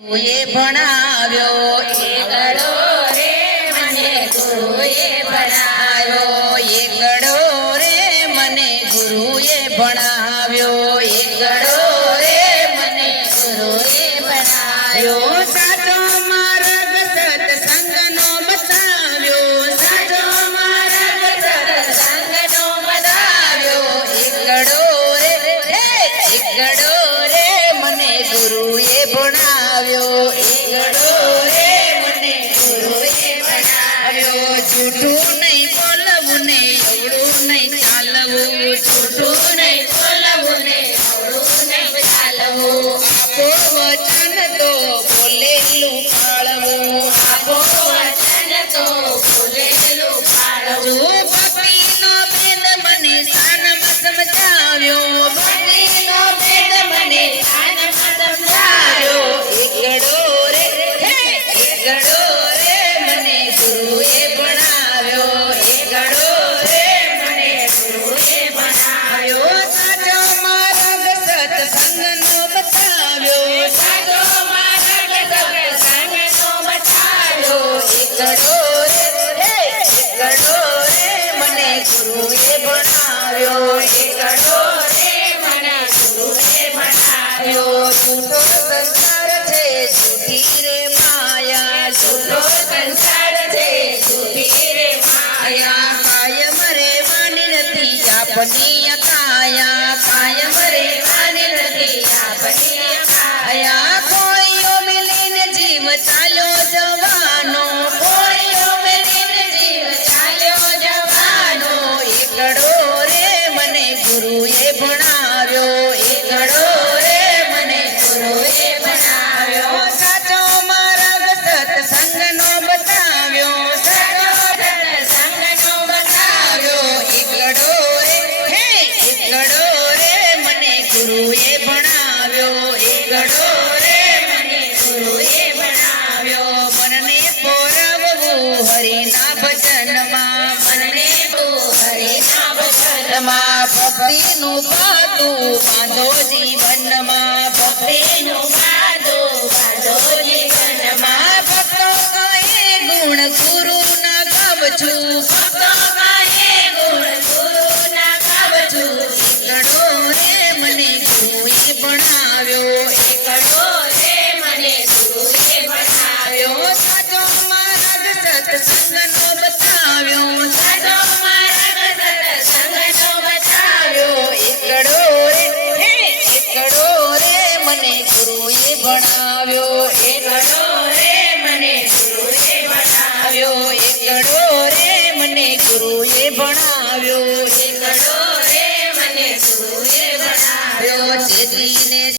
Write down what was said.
ગુરુએ ભણાવ્યો એકડો રે મને ગુરુએ ભણાવ્યો એકડો રે મને ગુરુએ ભણાવ્યો એકડો રે મને ગુરુએ ભણાવ્યો સાચો માર્ગ સત્સંગનો બતાવ્યો સાચો માર્ગ સત્સંગનો બતાવ્યો એકડો રે મને ગુરુએ ભણાવ્યો એકડો રે મને ગુરુએ ભણાવ્યો જૂઠું નહીં બોલવું ને અવળું નહીં ચાલવું જૂઠું નહીં બોલવું ને અવળું નહીં ચાલવું આપો વચન તો બોલેલું પાળવું આપો વચન તો બોલેલું પાળવું ભક્તિનો ભેદ મને શાનમાં સમજાવ્યો ભક્તિનો ભેદ મને શાનમાં સમજાવ્યો એકડો રે મને ગુરુએ ભણાવ્યો એકડો રે મને ગુરુએ ભણાવ્યો સાચો માર્ગ સત્સંગનો બતાવ્યો સાચો માર્ગ સત્સંગનો બતાવ્યો એકડો રે મને ગુરુએ ભણાવ્યો એકડો રે મને ગુરુએ ભણાવ્યો જૂઠો સંસાર છે જૂઠી રે માયા જૂઠો સંસાર છે જૂઠી રે માયા કાયમ રહેવાની નથી આપની કાયા કાયમ રહેવાની નથી આપની કાયા કોઈઓ મિલીને જીવ ચાલ્યો જવાનો કોઈઓ મિલીને જીવ ચાલ્યો જવાનો એકડો રે મને ગુરુએ ભણાવ્યો એકડો રે મને ગુરુએ ભણાવ્યો સાચો માર્ગ સત્સંગનો બતાવ્યો સાચો સત્સંગનો બતાવ્યો એકડો રે મને ગુરુએ ભણાવ્યો એકડો રે મને ગુરુએ ભણાવ્યો મનને પોરવવું હરિના ભજનમાં મનને હરિના ભજનમાં ભક્તિનું પાતું બાંધો જીવનમાં ભક્તિનું પાતું બાંધો જીવનમાં ભક્તો કહે ગુણ ગુરુના ગાવ છું ભક્તો કહે ગુણ ગુરુના ગાવ છું એકડો રે મને ગુરુએ ભણાવ્યો એકડો રે મને ગુરુએ ભણાવ્યો સાચો માર્ગ સત્સંગનો બતાવ્યો સાચો માર્ગ સત્સંગનો બતાવ્યો એકડો રે મને ગુરુએ ભણાવ્યો એકડો રે મને ગુરુએ ભણાવ્યો એકડો રે મને ગુરુએ ભણાવ્યો એકડો રે મને ગુરુએ ભણાવ્યો ચેતીને